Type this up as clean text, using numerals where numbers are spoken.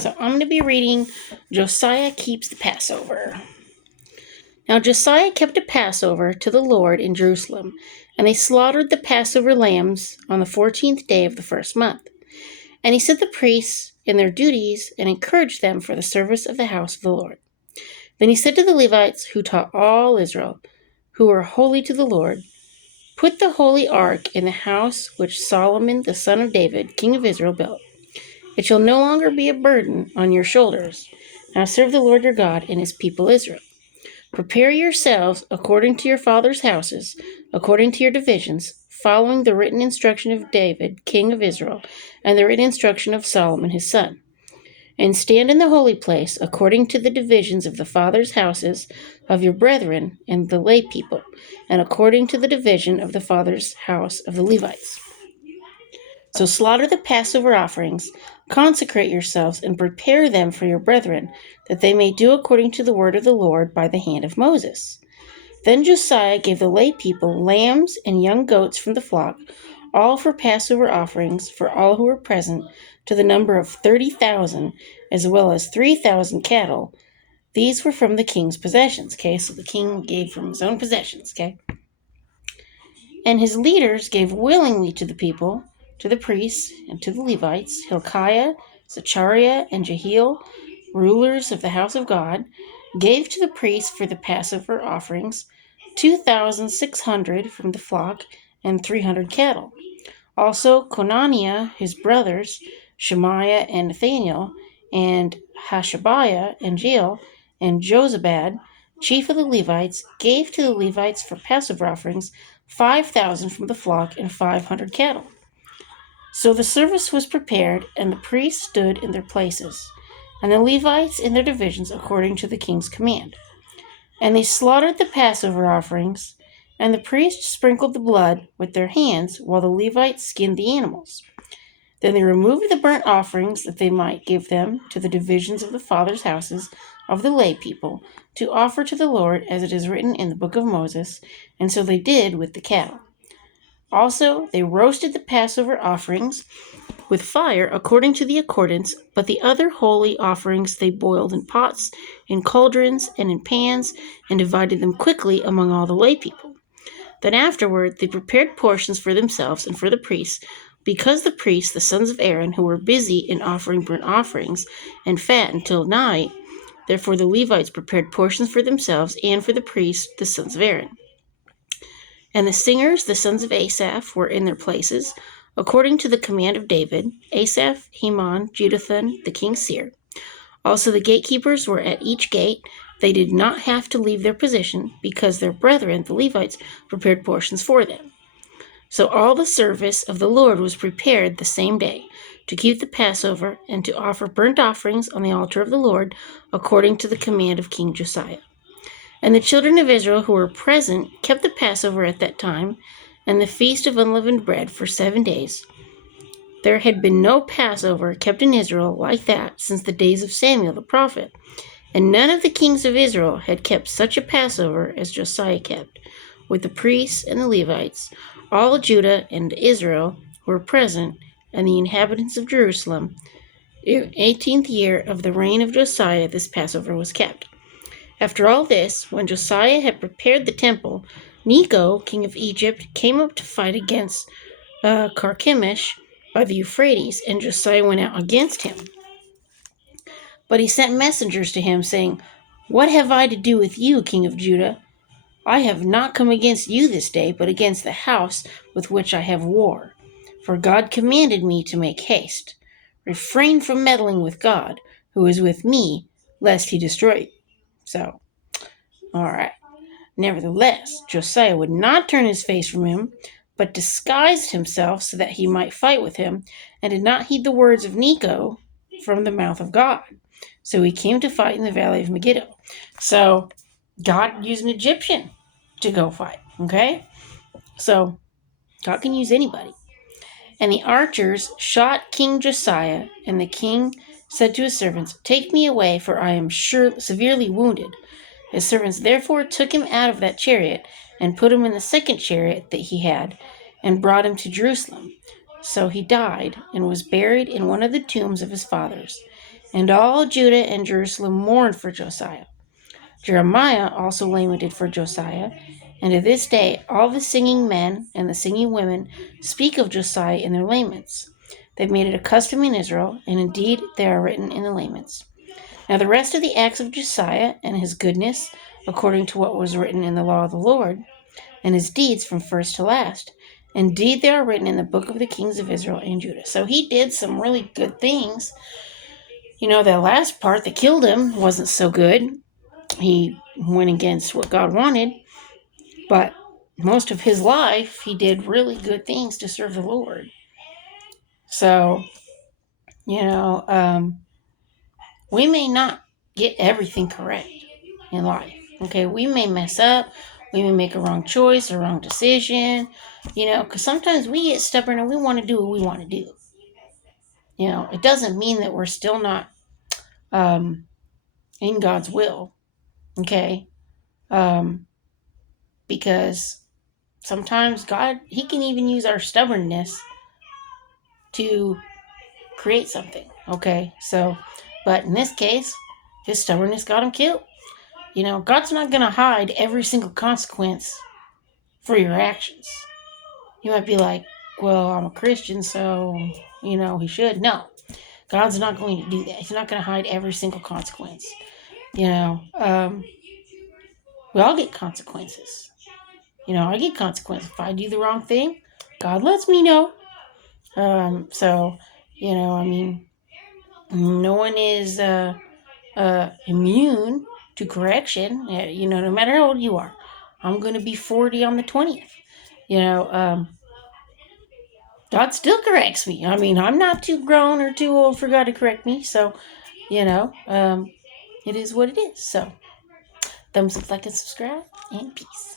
So I'm going to be reading Josiah Keeps the Passover. Now Josiah kept a Passover to the Lord in Jerusalem, and they slaughtered the Passover lambs on the 14th day of the first month. And he set the priests in their duties and encouraged them for the service of the house of the Lord. Then he said to the Levites who taught all Israel, who were holy to the Lord, "Put the holy ark in the house which Solomon the son of David, king of Israel, built. It shall no longer be a burden on your shoulders. Now serve the Lord your God and his people Israel. Prepare yourselves according to your fathers' houses, according to your divisions, following the written instruction of David, king of Israel, and the written instruction of Solomon his son. And stand in the holy place according to the divisions of the fathers' houses of your brethren and the lay people, and according to the division of the fathers' house of the Levites. So slaughter the Passover offerings, consecrate yourselves, and prepare them for your brethren, that they may do according to the word of the Lord by the hand of Moses." Then Josiah gave the lay people lambs and young goats from the flock, all for Passover offerings for all who were present, to the number of 30,000, as well as 3,000 cattle. These were from the king's possessions. Okay, so the king gave from his own possessions. Okay, and his leaders gave willingly to the people, to the priests, and to the Levites, Hilkiah, Zechariah, and Jehiel, rulers of the house of God, gave to the priests for the Passover offerings 2,600 from the flock and 300 cattle. Also Conaniah, his brothers, Shemaiah and Nathaniel, and Hashabiah and Jael, and Jozabad, chief of the Levites, gave to the Levites for Passover offerings 5,000 from the flock and 500 cattle. So the service was prepared, and the priests stood in their places, and the Levites in their divisions according to the king's command. And they slaughtered the Passover offerings, and the priests sprinkled the blood with their hands, while the Levites skinned the animals. Then they removed the burnt offerings, that they might give them to the divisions of the fathers' houses of the lay people, to offer to the Lord, as it is written in the book of Moses, and so they did with the cattle. Also they roasted the Passover offerings with fire according to the accordance, but the other holy offerings they boiled in pots, in cauldrons, and in pans, and divided them quickly among all the lay people. Then afterward they prepared portions for themselves and for the priests, because the priests, the sons of Aaron, who were busy in offering burnt offerings and fat until night, therefore the Levites prepared portions for themselves and for the priests, the sons of Aaron. And the singers, the sons of Asaph, were in their places, according to the command of David, Asaph, Heman, Jeduthun, the king's seer. Also the gatekeepers were at each gate. They did not have to leave their position, because their brethren, the Levites, prepared portions for them. So all the service of the Lord was prepared the same day, to keep the Passover, and to offer burnt offerings on the altar of the Lord, according to the command of King Josiah. And the children of Israel who were present kept the Passover at that time, and the feast of unleavened bread for 7 days. There had been no Passover kept in Israel like that since the days of Samuel the prophet, and none of the kings of Israel had kept such a Passover as Josiah kept, with the priests and the Levites, all Judah and Israel were present, and the inhabitants of Jerusalem. In the 18th year of the reign of Josiah, this Passover was kept. After all this, when Josiah had prepared the temple, Necho, king of Egypt, came up to fight against Carchemish by the Euphrates, and Josiah went out against him. But he sent messengers to him, saying, "What have I to do with you, king of Judah? I have not come against you this day, but against the house with which I have war. For God commanded me to make haste. Refrain from meddling with God, who is with me, lest he destroy you." So, all right. Nevertheless, Josiah would not turn his face from him, but disguised himself so that he might fight with him, and did not heed the words of Necho from the mouth of God. So he came to fight in the valley of Megiddo. So God used an Egyptian to go fight, okay? So God can use anybody. And the archers shot King Josiah, and the king said to his servants, "Take me away, for I am severely wounded." His servants therefore took him out of that chariot, and put him in the second chariot that he had, and brought him to Jerusalem. So he died, and was buried in one of the tombs of his fathers. And all Judah and Jerusalem mourned for Josiah. Jeremiah also lamented for Josiah, and to this day all the singing men and the singing women speak of Josiah in their laments. They've made it a custom in Israel, and indeed they are written in the laments. Now the rest of the acts of Josiah and his goodness, according to what was written in the law of the Lord, and his deeds from first to last, indeed they are written in the book of the kings of Israel and Judah. So he did some really good things. That last part that killed him wasn't so good. He went against what God wanted, but most of his life he did really good things to serve the Lord. So, we may not get everything correct in life. Okay, we may mess up, we may make a wrong choice, a wrong decision, because sometimes we get stubborn and we want to do what we want to do. It doesn't mean that we're still not in God's will. Okay, because sometimes God, he can even use our stubbornness to create something. Okay, so, but in this case, his stubbornness got him killed. God's not going to hide every single consequence for your actions. You might be like, well, I'm a Christian, so, he should. No, God's not going to do that. He's not going to hide every single consequence. We all get consequences. I get consequences. If I do the wrong thing, God lets me know. So, no one is immune to correction. No matter how old you are. I'm going to be 40 on the 20th. God still corrects me. I'm not too grown or too old for God to correct me. So, it is what it is. So, thumbs up, like, and subscribe, and peace.